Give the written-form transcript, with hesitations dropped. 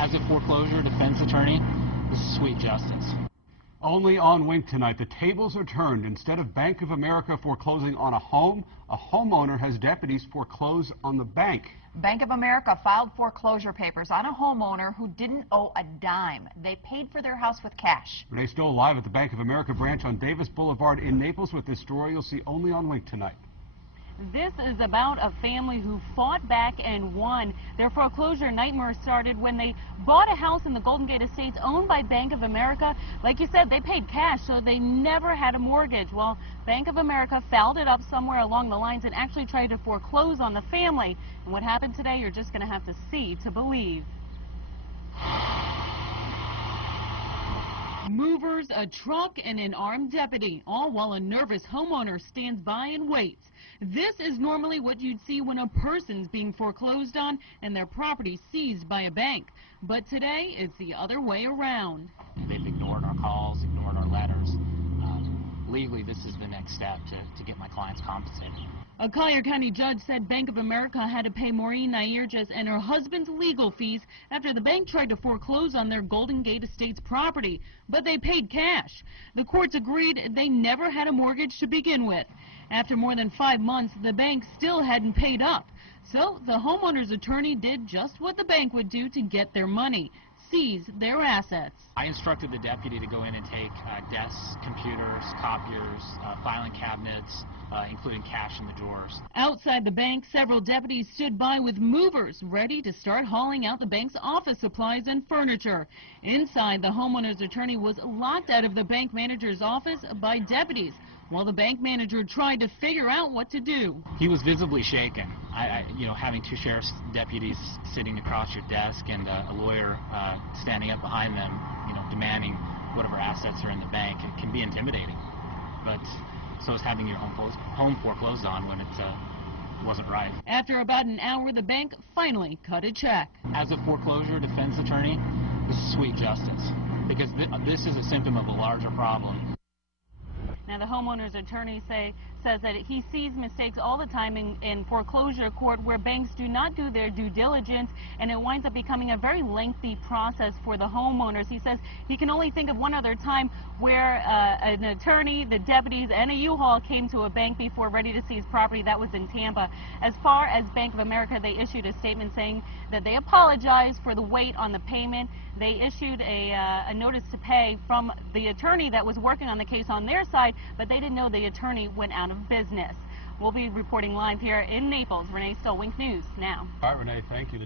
As a foreclosure defense attorney, this is sweet justice. Only on Wink tonight, the tables are turned. Instead of Bank of America foreclosing on a home, a homeowner has deputies foreclose on the bank. Bank of America filed foreclosure papers on a homeowner who didn't owe a dime. They paid for their house with cash. Renee Stoll live at the Bank of America branch on Davis Boulevard in Naples with this story you'll see only on Wink tonight. This is about a family who fought back and won. Their foreclosure nightmare started when they bought a house in the Golden Gate Estates owned by Bank of America. Like you said, they paid cash, so they never had a mortgage. Well, Bank of America fouled it up somewhere along the lines and actually tried to foreclose on the family. And what happened today, you're just going to have to see to believe. Movers, a truck, and an armed deputy, all while a nervous homeowner stands by and waits. This is normally what you'd see when a person's being foreclosed on and their property seized by a bank. But today, it's the other way around. They've ignored our calls, ignored our letters. Legally, this is the next step to get my clients compensated. A Collier County judge said Bank of America had to pay Maureen Nyerges and her husband's legal fees after the bank tried to foreclose on their Golden Gate Estates property, but they paid cash. The courts agreed they never had a mortgage to begin with. After more than 5 months, the bank still hadn't paid up. So the homeowner's attorney did just what the bank would do to get their money: seize their assets. I instructed the deputy to go in and take desks, computers, copiers, filing cabinets, including cash in the drawers. Outside the bank, several deputies stood by with movers ready to start hauling out the bank's office supplies and furniture. Inside, the homeowner's attorney was locked out of the bank manager's office by deputies, while the bank manager tried to figure out what to do. He was visibly shaken. Having two sheriff's deputies sitting across your desk and a lawyer standing up behind them, demanding whatever assets are in the bank, it can be intimidating. But so is having your home foreclosed on when it wasn't right. After about an hour, the bank finally cut a check. As a foreclosure defense attorney, this is sweet justice, because this is a symptom of a larger problem. Now, the homeowner's attorney says that he sees mistakes all the time in foreclosure court where banks do not do their due diligence, and it winds up becoming a very lengthy process for the homeowners. He says he can only think of one other time where an attorney, the deputies, and a U-Haul came to a bank before ready to seize property. That was in Tampa. As far as Bank of America, they issued a statement saying that they apologized for the wait on the payment. They issued a notice to pay from the attorney that was working on the case on their side, but they didn't know the attorney went out of business. We'll be reporting live here in Naples. Renee Stoll, Wink News now. All right, Renee, thank you.